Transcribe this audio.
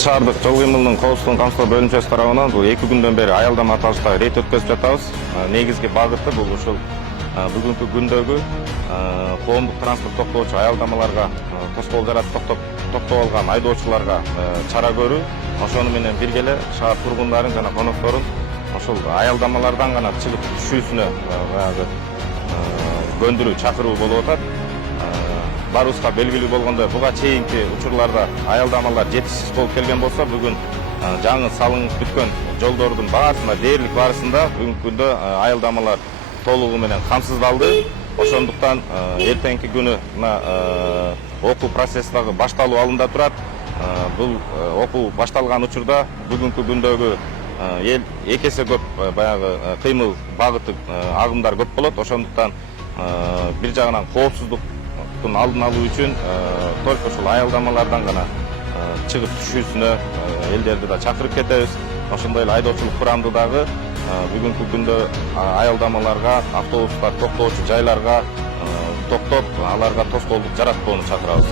Алматы шаардык жол кыймылынын коопсуздугун камсыздоо бөлүмчөсү тарабынан бул 2 күндөн бери аялдама аталышта рейд өткөзүп жатабыз. Негизги багыты бул ушул бүгүнкү күндөгү коомдук транспорт токтоочу аялдамаларга тоскоол жаратып токтоп алган айдоочуларга чара көрүү, ошону менен бирге эле шаар тургундарын жана конокторун ошол аялдамалардан гана чыгып түшүүсүнө баягы көндүрүү, чакыруу болуп атат. Барыбызга белгилүү болгондой, буга чейинки учурларда аялдамалар жетишсиз болуп келген болсо, бүгүн жаңы салынып бүткөн жолдордун баарысында, дээрлик баарысында бүгүнкү күндө аялдамалар толугу менен камсыздалды. Ошондуктан эртеңки күнү мына окуу процесси дагы башталуу алдында турат. Бул окуу башталган учурда бүгүнкү күндөгү эл эки эсе көп баягы кыймыл багыты агымдар көп болот. Ошондуктан бир жагынан коопсуздуктун алдын алуу үчүн только ушул аялдамалардан гана чыгып түшүүсүнө элдерди да чакырып кетебиз. Ошондой эле айдоочулук курамды дагы бүгүнкү күндө аялдамаларга, автобустар токтоочу жайларга токтоп, аларга тоскоолдук жаратпоону чакырабыз.